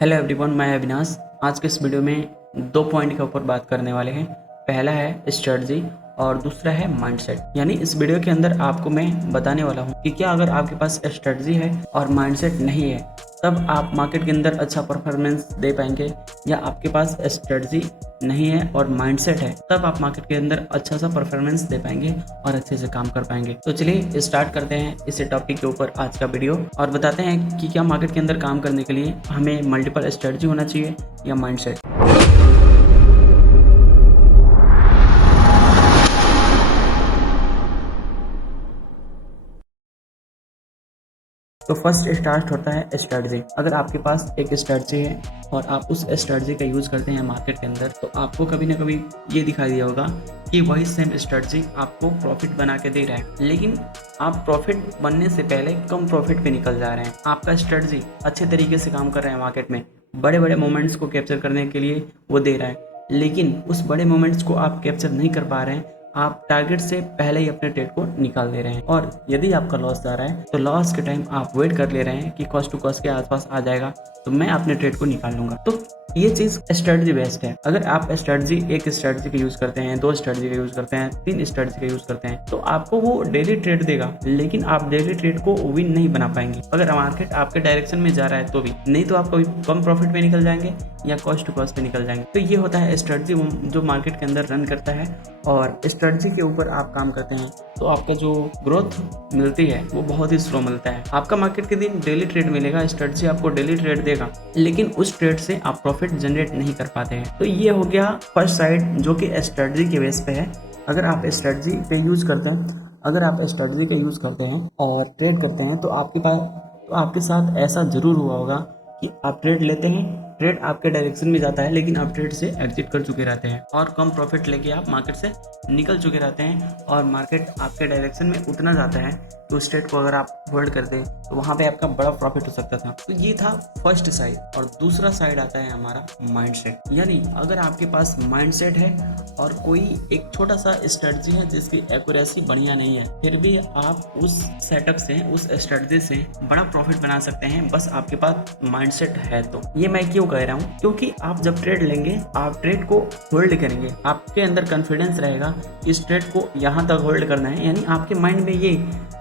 Hello everyone, मैं अविनाश। आज के इस वीडियो में 2 पॉइंट के ऊपर बात करने वाले हैं। पहला है स्ट्रेटजी और दूसरा है माइंडसेट। यानी इस वीडियो के अंदर आपको मैं बताने वाला हूं कि क्या अगर आपके पास स्ट्रेटजी है और माइंडसेट नहीं है तब आप मार्केट के अंदर अच्छा परफॉर्मेंस दे पाएंगे, या आपके पास स्ट्रेटजी नहीं है और माइंडसेट है तब आप मार्केट के अंदर अच्छा सा परफॉर्मेंस दे पाएंगे और अच्छे से काम कर पाएंगे। तो चलिए स्टार्ट करते हैं इस टॉपिक के ऊपर आज का वीडियो और बताते हैं कि क्या मार्केट के अंदर काम करने के लिए हमें मल्टीपल स्ट्रेटजी होना चाहिए या माइंडसेट। तो फर्स्ट स्टार्ट होता है स्ट्रेटजी। अगर आपके पास एक स्ट्रेटजी है और आप उस स्ट्रेटजी का यूज़ करते हैं मार्केट के अंदर, तो आपको कभी ना कभी ये दिखाई दिया होगा कि वही सेम स्ट्रेटजी आपको प्रॉफिट बना के दे रहा है, लेकिन आप प्रॉफिट बनने से पहले कम प्रॉफिट पे निकल जा रहे हैं। आपका स्ट्रेटजी अच्छे तरीके से काम कर रहा है मार्केट में, बड़े बड़े मोमेंट्स को कैप्चर करने के लिए वो दे रहा है, लेकिन उस बड़े मोमेंट्स को आप कैप्चर नहीं कर पा रहे हैं। आप टारगेट से पहले ही अपने ट्रेड को निकाल दे रहे हैं, और यदि आपका लॉस जा रहा है तो लॉस के टाइम आप वेट कर ले रहे हैं कि कॉस्ट टू कॉस्ट के आसपास आ जाएगा तो मैं अपने ट्रेड को निकाल लूंगा। तो ये चीज स्ट्रेटजी बेस्ड है। अगर आप स्ट्रेटजी एक स्ट्रेटजी का यूज करते हैं, 2 स्ट्रेटजी का यूज करते हैं, 3 स्ट्रेटजी का यूज करते हैं, तो आपको वो डेली ट्रेड देगा, लेकिन आप डेली ट्रेड को विन नहीं बना पाएंगे। अगर मार्केट आपके डायरेक्शन में जा रहा है तो भी नहीं, तो आप कभी कम प्रॉफिट पे निकल जाएंगे या कॉस्ट टू कॉस्ट पे निकल जाएंगे। तो ये होता है स्ट्रेटजी जो मार्केट के अंदर रन करता है, और स्ट्रेटजी के ऊपर आप काम करते हैं तो आपका जो ग्रोथ मिलती है वो बहुत ही स्लो मिलता है। आपका मार्केट के दिन डेली ट्रेड मिलेगा, स्ट्रेटजी आपको डेली ट्रेड देगा, लेकिन उस ट्रेड से आप प्रॉफिट जनरेट नहीं कर पाते हैं। तो ये हो गया फर्स्ट साइड जो कि स्ट्रेटजी के बेस पे है। अगर आप स्ट्रेटजी पे यूज करते हैं, अगर आप स्ट्रेटजी का यूज करते हैं और ट्रेड करते हैं तो आपके साथ ऐसा जरूर हुआ होगा कि आप ट्रेड लेते हैं, ट्रेड आपके डायरेक्शन में जाता है, लेकिन आप ट्रेड से एग्जिट कर चुके रहते हैं और कम प्रॉफिट लेके आप मार्केट से निकल चुके रहते हैं, और मार्केट आपके डायरेक्शन में उतना जाता है कि उस ट्रेड को अगर आप होल्ड करते हैं तो वहाँ पे आपका बड़ा प्रॉफिट हो सकता था। तो ये था फर्स्ट साइड। और दूसरा साइड आता है हमारा माइंडसेट। यानी अगर आपके पास माइंडसेट है और कोई एक छोटा सा स्ट्रेटजी है जिसकी एक्यूरेसी बढ़िया नहीं है, फिर भी आप उस सेटअप से, उस स्ट्रेटजी से बड़ा प्रॉफिट बना सकते हैं, बस आपके पास माइंडसेट है। तो ये मैं क्यों कह रहा हूँ, क्योंकि आप जब ट्रेड लेंगे आप ट्रेड को होल्ड करेंगे, आपके अंदर कॉन्फिडेंस रहेगा इस ट्रेड को यहाँ तक होल्ड करना है। यानी आपके माइंड में ये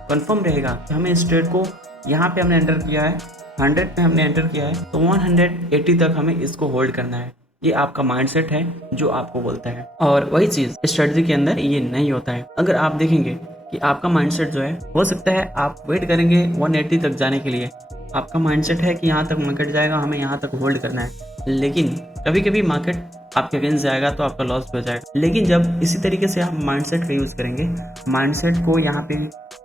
कंफर्म रहेगा कि हमें इस ट्रेड को यहाँ पे हमने एंटर किया है, 100 पे हमने एंटर किया है, तो 180 तक हमें इसको होल्ड करना है। ये आपका माइंडसेट है जो आपको बोलता है, और वही चीज स्ट्रेटजी के अंदर ये नहीं होता है। अगर आप देखेंगे कि आपका माइंडसेट जो है, हो सकता है आप वेट करेंगे 180 तक जाने के लिए, आपका माइंडसेट है कि यहाँ तक मार्केट जाएगा, हमें यहाँ तक होल्ड करना है, लेकिन कभी कभी मार्केट आपके अगेंस्ट जाएगा तो आपका लॉस हो जाएगा। लेकिन जब इसी तरीके से आप माइंडसेट का यूज करेंगे, माइंडसेट को यहाँ पे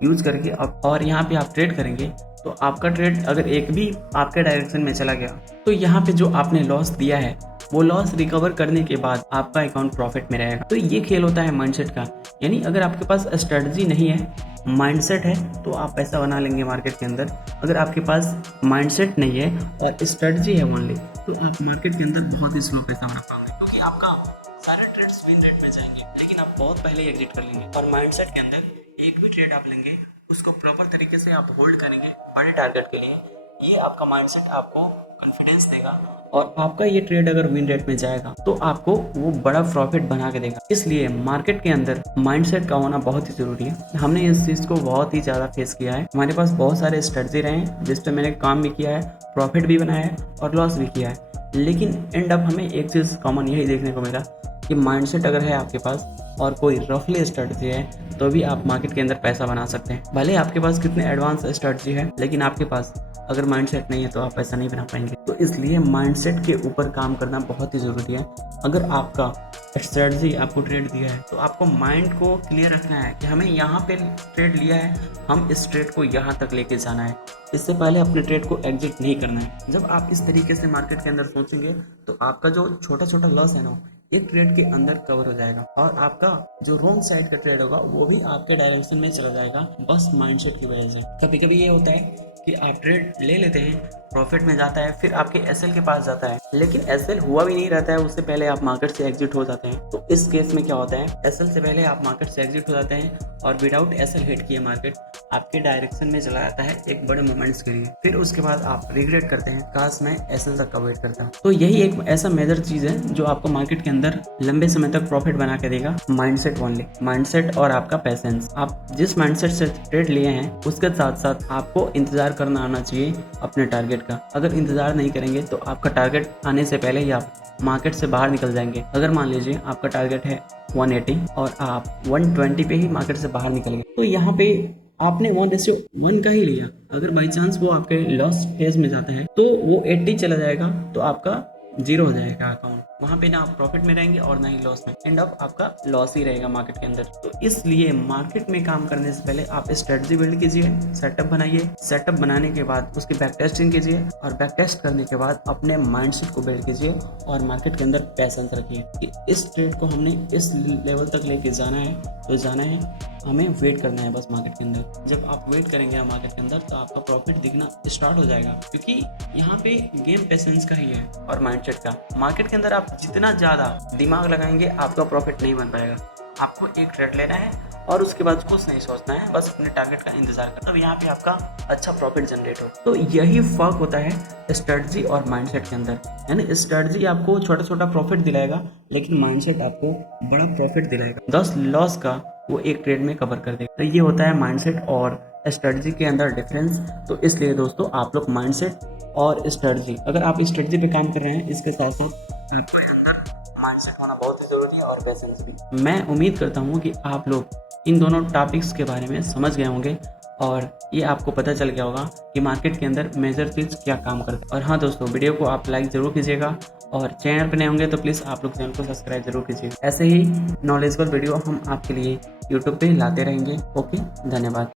यूज करके और यहाँ पे आप ट्रेड करेंगे, तो आपका ट्रेड अगर एक भी आपके डायरेक्शन में चला गया तो यहाँ पे जो आपने लॉस दिया है वो लॉस रिकवर करने के बाद आपका अकाउंट प्रॉफिट में रहेगा। तो ये खेल होता है माइंडसेट का। यानी अगर आपके पास स्ट्रेटजी नहीं है, माइंडसेट है, तो आप पैसा बना लेंगे मार्केट के अंदर। अगर आपके पास माइंडसेट नहीं है और स्ट्रेटजी है ओनली, तो आप मार्केट के अंदर बहुत ही स्लो पैसा बना पाएंगे, क्योंकि आपका सारे ट्रेड्स विन रेट में जाएंगे, लेकिन आप बहुत पहले एग्जिट कर लेंगे। और माइंडसेट के अंदर एक भी ट्रेड आप लेंगे उसको प्रॉपर तरीके से आप होल्ड करेंगे बड़े टारगेट के लिए, ये आपका माइंडसेट आपको कॉन्फिडेंस देगा, और आपका ये ट्रेड अगर विन रेट में जाएगा तो आपको वो बड़ा प्रॉफिट बना के देगा। इसलिए मार्केट के अंदर माइंडसेट का होना बहुत ही जरूरी है। हमने इस चीज को बहुत ही ज्यादा फेस किया है। हमारे पास बहुत सारे स्ट्रेटजी रहे हैं जिस पे मैंने काम भी किया है, प्रॉफिट भी बनाया है और लॉस भी किया है, लेकिन एंड अप हमें एक चीज कॉमन यही देखने को मिला कि माइंडसेट अगर है आपके पास और कोई रफली स्ट्रेटजी है तो भी आप मार्केट के अंदर पैसा बना सकते हैं। भले आपके पास कितने एडवांस स्ट्रेटजी है, लेकिन आपके पास अगर माइंडसेट नहीं है तो आप पैसा नहीं बना पाएंगे। तो इसलिए माइंडसेट के ऊपर काम करना बहुत ही ज़रूरी है। अगर आपका स्ट्रेटजी आपको ट्रेड दिया है तो आपको माइंड को क्लियर रखना है कि हमें यहाँ पे ट्रेड लिया है, हम इस ट्रेड को यहाँ तक लेके जाना है, इससे पहले अपने ट्रेड को एग्जिट नहीं करना है। जब आप इस तरीके से मार्केट के अंदर सोचेंगे तो आपका जो छोटा छोटा लॉस है ना, एक ट्रेड के अंदर कवर हो जाएगा, और आपका जो रॉन्ग साइड का ट्रेड होगा वो भी आपके डायरेक्शन में चला जाएगा, बस माइंडसेट की वजह से। कभी कभी ये होता है कि आप ट्रेड ले लेते हैं, प्रॉफिट में जाता है, फिर आपके एसएल के पास जाता है लेकिन एसएल हुआ भी नहीं रहता है, उससे पहले आप मार्केट से एग्जिट हो जाते हैं। तो इस केस में क्या होता है, एसएल से पहले आप मार्केट से एग्जिट हो जाते हैं और विदाउट एसएल हिट किए मार्केट आपके डायरेक्शन में चला जाता है एक बड़े मोमेंट्स के लिए। फिर उसके बाद आप रिग्रेट करते हैं, काश मैं एसएल तक का वेट करता। तो यही एक ऐसा मेजर चीज है जो आपको मार्केट के अंदर लंबे समय तक प्रॉफिट बना के देगा। माइंडसेट ओनली, माइंडसेट और आपका पेशेंस। आप जिस माइंडसेट से ट्रेड लिए हैं उसके साथ साथ आपको इंतजार करना आना चाहिए अपने टारगेट का। अगर इंतजार नहीं करेंगे तो आपका टारगेट आने से पहले ही आप मार्केट से बाहर निकल जाएंगे। अगर मान लीजिए आपका टारगेट है 180 और आप 120 पे ही मार्केट से बाहर निकल गए, तो यहाँ पे आपने 1:1 का ही लिया। अगर बाई चांस वो आपके लॉस फेज में जाता है तो वो 80 चला जाएगा, तो आपका 0 हो जाएगा अकाउंट। वहाँ पे ना आप प्रॉफिट में रहेंगे और ना ही लॉस में, एंड ऑफ आपका लॉस ही रहेगा मार्केट के अंदर। तो इसलिए मार्केट में काम करने से पहले आप स्ट्रेटजी बिल्ड कीजिए, सेटअप बनाइए। सेटअप बनाने के बाद उसकी बैक टेस्टिंग कीजिए और बैक टेस्ट करने के बाद अपने माइंडसेट को बिल्ड कीजिए और मार्केट के अंदर पैसेंस रखिए कि इस ट्रेड को हमने इस लेवल तक लेके जाना है तो जाना है, हमें वेट करना है बस मार्केट के अंदर। जब आप वेट करेंगे ना मार्केट के अंदर तो आपका प्रॉफिट दिखना स्टार्ट हो जाएगा, क्योंकि यहाँ पे गेम पेशेंस का ही है और माइंडसेट का। मार्केट के अंदर आप जितना ज़्यादा दिमाग लगाएंगे आपका प्रॉफिट नहीं बन पाएगा। आपको एक ट्रेड लेना है और उसके बाद कुछ नहीं सोचना है, बस अपने टारगेट का इंतजार करना, तब यहाँ पे आपका अच्छा प्रॉफिट जनरेट हो। तो यही फर्क होता है स्ट्रेटजी और माइंडसेट के अंदर। यानी स्ट्रेटजी आपको छोटा छोटा प्रॉफिट दिलाएगा, लेकिन माइंडसेट आपको बड़ा प्रॉफिट दिलाएगा। 10 लॉस का वो एक ट्रेड में कवर कर देगा। तो ये होता है माइंडसेट और स्ट्रेटजी के अंदर डिफरेंस। तो इसलिए दोस्तों आप लोग माइंडसेट और स्ट्रेटजी, अगर आप स्ट्रेटजी पे काम कर रहे हैं, इसके साथ साथ आपको अंदर माइंडसेट होना बहुत ही जरूरी है और पेशेंस भी। मैं उम्मीद करता हूँ कि आप लोग इन दोनों टॉपिक्स के बारे में समझ गए होंगे और ये आपको पता चल गया होगा कि मार्केट के अंदर मेजर चीज क्या काम करता है। और हाँ दोस्तों, वीडियो को आप लाइक जरूर कीजिएगा और चैनल पर नए होंगे तो प्लीज़ आप लोग चैनल को सब्सक्राइब जरूर कीजिए। ऐसे ही नॉलेजेबल वीडियो हम आपके लिए यूट्यूब पे लाते रहेंगे। ओके, धन्यवाद।